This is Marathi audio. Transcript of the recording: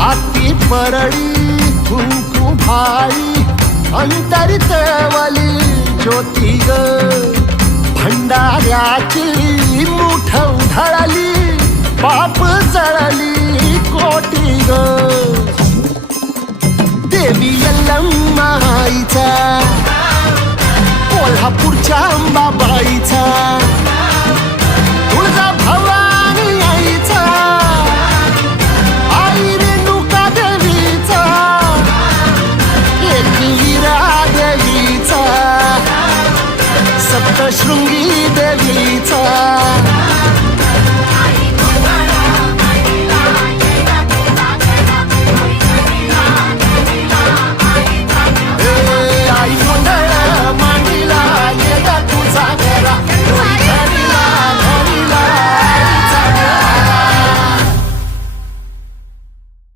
हाती परळी कुंकू भाई अंतरित वली ज्योती ग भंडाऱ्याची मुठ उधळली पाप जळली कोटी ग